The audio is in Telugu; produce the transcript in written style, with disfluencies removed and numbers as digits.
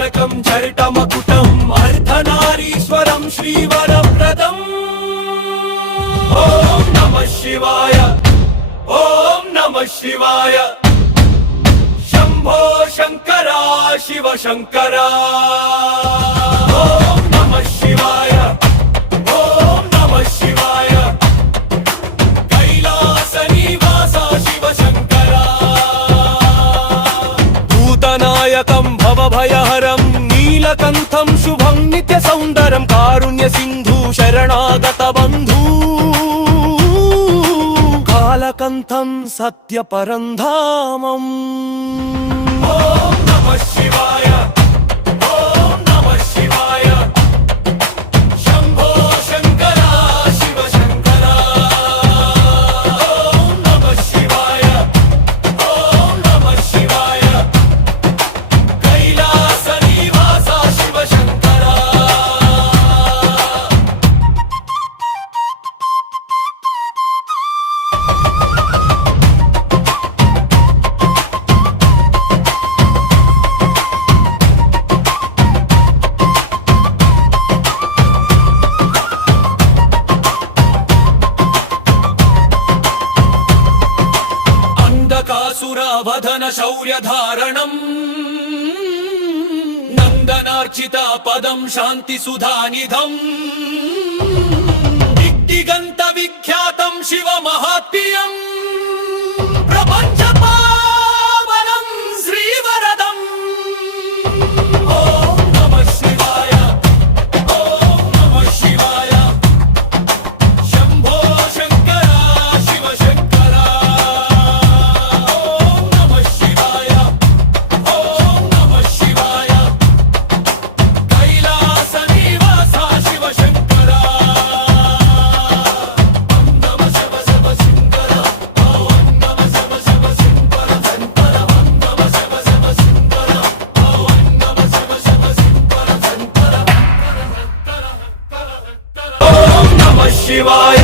తారకం చరితమకుటం అర్ధనారీశ్వరం శ్రీవరప్రదం ఓం నమః శివాయ ఓం నమః శివాయ శంభో శంకర శివ శంకర ఓం నమః శివాయ ఓం నమః శివాయ కైలాస నివాస శివ శంకర భూతనాయకం భవభయహరం నీలకంఠం శుభం నిత్య సౌందరం కారుణ్య సింధు శరణాగత బంధు కాలకంఠం సత్య పరంధామం ఓం నమః శివాయ ఓం నమః శివాయ శంభో శంకర శివ శంకర ఓం నమః శివాయ ఓం నమః శివాయ కైలాస నివాస శివ శంకర అంధకాసురవదన శౌర్యధారణం నందనార్చిత పదం శాంతి సుధానిధం దిగ్దిగంత విఖ్యాతం శివ మహాత్మ్యం ప్రపంచ పావనం శ్రీవరదం ఓం నమః శివాయ ఓం నమః శివాయ శంభో శంకర శివ శంకర ఓం నమః శివాయ ఓం నమః శివాయ కైలాస నివాస శివ శంకర ఓం నమః శివ శివ శంకర ఓం నమః శివ శివ శంకర శంకర ఓం నమః శివ శివ శంకర ఓం నమః శివ శివ శంకర శంకర ఓం నమః శివాయ